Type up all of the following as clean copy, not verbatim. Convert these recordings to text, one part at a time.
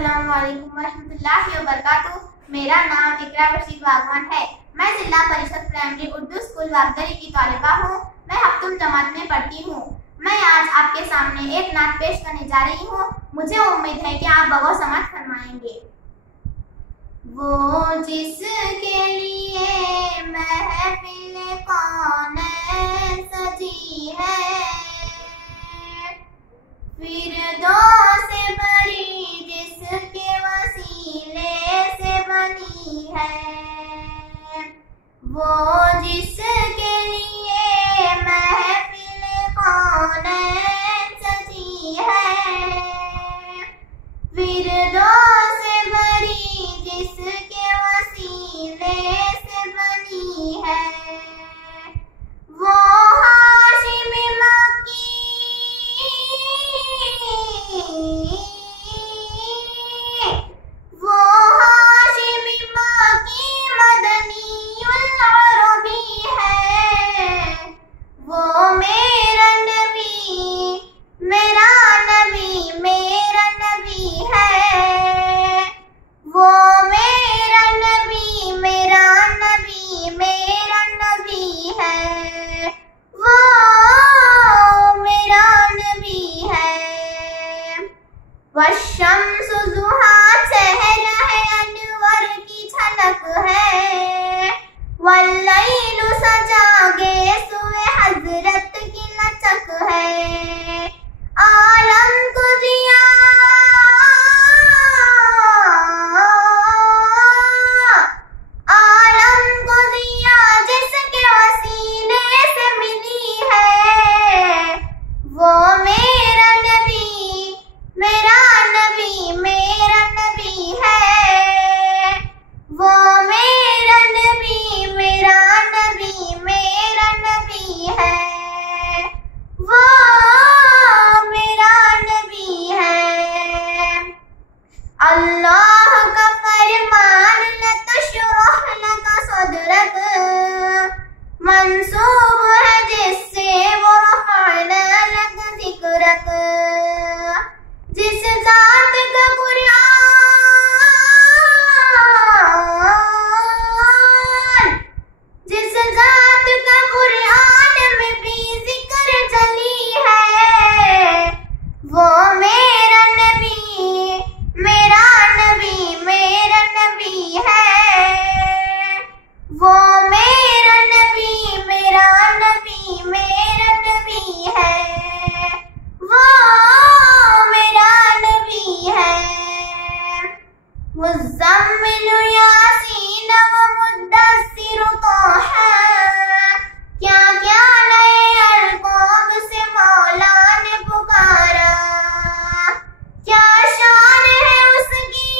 अस्सलामुअलैकुम वरहमतुल्लाहि वबरकातुहू। मेरा नाम इकरा रशीद वागवान है। मैं जिला परिषद प्राइमरी उर्दू स्कूल वागदरी की तालिबा हूँ। मैं हफ्तुल जमात में पढ़ती हूँ। मैं आज आपके सामने एक नात पेश करने जा रही हूँ। मुझे उम्मीद है कि आप बगौर समाअत फरमाएंगे। वो जिसके लिए महफिल कौनैन सजी है, फिरदौस से बड़ी जिसके वसीले से बनी है। वो जिसके लिए महफिल कौनैन सजी है, फिरदौस से बड़ी जिसके वसीले से बनी है। वो हाशिम मक्की, वो हाशिम मक्की मदनीउल अरबी है। वो मेरा नबी, मेरा नबी, मेरा नबी है। वो मेरा नबी, मेरा नबी, मेरा नबी है। वो मेरा नबी है। वशम्सु ज़ुहा चेहरा है, अनवर की झलक है। वल्लैलु सजागे सुए हजरत की लचक है। आलम को दिया, आलम को दिया जिसके वसीले से मिली है। वो मेरा नबी, मेरा नबी, मेरा नबी है। वो मेरा नबी, मेरा नबी, मेरा नबी है। वो मेरा नबी है। अल्लाह का फरमान लतशरह लका सदरक, मंसूब है जिससे वो रफ़अना लक ज़िक्रक। जिस ज़ात का कुरान, जिस ज़ात का कुरान में भी ज़िक्र जली है। वो मेरा नबी, मेरा नबी, मेरा नबी है। वो मेरा नबी, मेरा नबी, मेरा नबी है। वो मेरा नबी है। मुज़म्मिल यासीन व मुद्दस्सिर तोहा, क्या क्या नए अलक़ाब से मौला ने पुकारा। क्या शान है उसकी,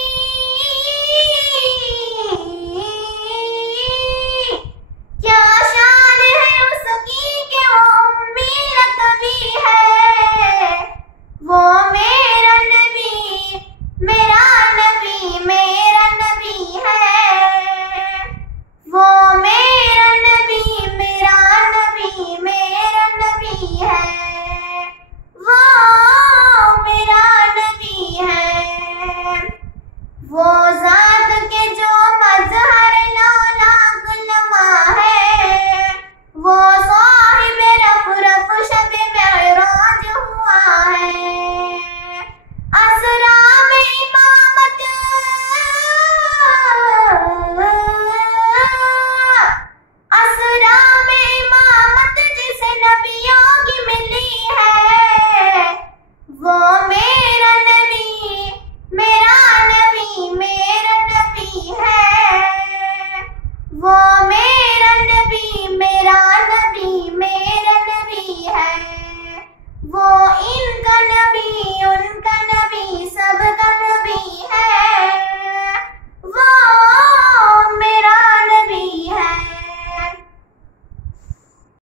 क्या शान है उसकी कि वो उम्मी कभी है। वो मेरा नबी, मेरा नबी, मेरा नबी है। वो मेरा नबी, मेरा नबी, मेरा नबी है। वो मेरा नबी है। वो